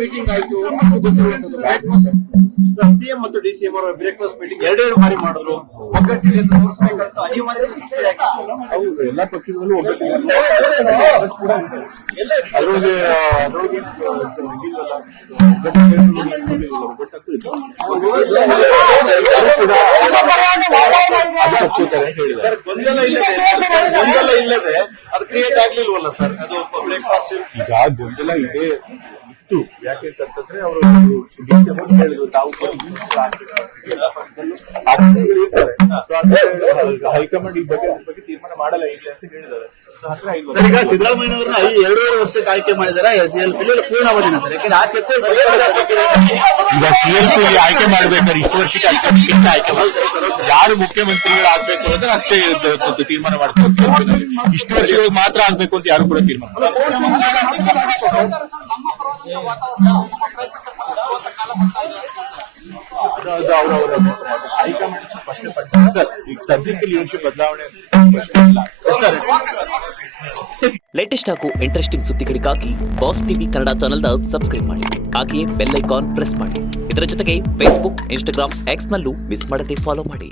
Meeting ಆಯ್ತು. CM ಮತ್ತು DCM ಅವರ ಬ್ರೇಕ್ಫಾಸ್ಟ್ ಮೀಟಿಂಗ್ ಎರಡೆರಡು ಬಾರಿ ಮಾಡಿದ್ರು. ಒಗ್ಗಟ್ಟಿಗೆ ತೋರಿಸಬೇಕಂತ ಅನಿವಾರ್ಯತೆ ಸೃಷ್ಟಿಯಾಗಿತ್ತು. ಹೌದು, ಎಲ್ಲಾ ಪಕ್ಷದಲ್ಲೂ ಒಗ್ಗಟ್ಟಿಗೆ ಅದರೊಳಗೆ ಸರ್ ಗೊಂದಲ ಇಲ್ಲದೆ ಅದು ಕ್ರಿಯೇಟ್ ಆಗ್ಲಿಲ್ವಲ್ಲ ಸರ್? ಅದು ಬ್ರೇಕ್ಫಾಸ್ಟ್ ಈಗ ಗೊಂದಲ ಇದೆ ಇತ್ತು. ಯಾಕೆಂತಂದ್ರೆ ಅವರು ಹೇಳಿದ್ರು ತಾವು ಹೈಕಮಾಂಡ್ ಈ ಬಗ್ಗೆ ತೀರ್ಮಾನ ಮಾಡಲ್ಲ ಈಗ ಅಂತ ಹೇಳಿದ್ದಾರೆ. ಈಗ ಸಿದ್ದರಾಮಯ್ಯನವರನ್ನ 2.5 ವರ್ಷಕ್ಕೆ ಆಯ್ಕೆ ಮಾಡಿದಾರೆ. ಪೂರ್ಣಾವಧಿನ ಸರ್, ಯಾಕಂದ್ರೆ ಆ ಚರ್ಚೆ ಈಗ ಸಿಎಲ್ಪಿ ಆಯ್ಕೆ ಮಾಡ್ಬೇಕಾದ್ರೆ ಇಷ್ಟು ವರ್ಷಕ್ಕೆ ಆಯ್ಕೆ ಯಾರು ಮುಖ್ಯಮಂತ್ರಿಗಳು ಆಗ್ಬೇಕು ಅನ್ನೋದನ್ನ ಅಷ್ಟೇ ತೀರ್ಮಾನ ಮಾಡ್ತಾರೆ. ಇಷ್ಟು ವರ್ಷಗಳಿಗೆ ಮಾತ್ರ ಆಗ್ಬೇಕು ಅಂತ ಯಾರು ಕೂಡ ತೀರ್ಮಾನ ಹೈಕಮಾಂಡ್ ಸ್ಪಷ್ಟಪಡಿಸಿದೆ ಸರ್. ಈಗ ಸದ್ಯಕ್ಕೆ ಲೀಡರ್ಶಿಪ್ ಬದಲಾವಣೆ ಲೇಟೆಸ್ಟ್ ಹಾಗೂ ಇಂಟ್ರೆಸ್ಟಿಂಗ್ ಸುದ್ದಿಗಳಿಗಾಗಿ ಬಾಸ್ ಟಿವಿ ಕನ್ನಡ ಚಾನೆಲ್ನ ಸಬ್ಸ್ಕ್ರೈಬ್ ಮಾಡಿ. ಹಾಗೆಯೇ ಬೆಲ್ ಐಕಾನ್ ಪ್ರೆಸ್ ಮಾಡಿ. ಇದರ ಜೊತೆಗೆ ಫೇಸ್ಬುಕ್, ಇನ್ಸ್ಟಾಗ್ರಾಮ್, ಎಕ್ಸ್ ನಲ್ಲೂ ಮಿಸ್ ಮಾಡದೆ ಫಾಲೋ ಮಾಡಿ.